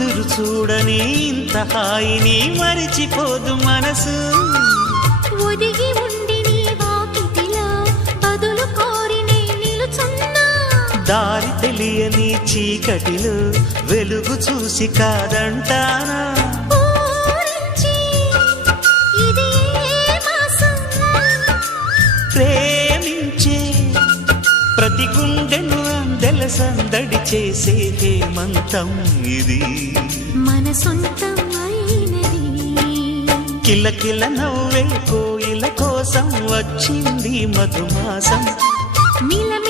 కుదురు చూడని ఇంత హాయిని మరిచిపోదు మనసు ఒదిగి ఉండి నీ వాకిటిలో బదులు కోరి నే నిలుచున్నా దారి తెలియని చీకటిలో వెలుగు చూసి కాదంటానా ఊరించి ఇది ఏ మాసం ప్రేమించే ప్రతి గుండెను అందెల సందడి చేసే హేమంతం ఇది మన సొంతం అయినది కిలకిల నవ్వే కోయిల కోసం వచ్చింది మధుమాసం మిలమిల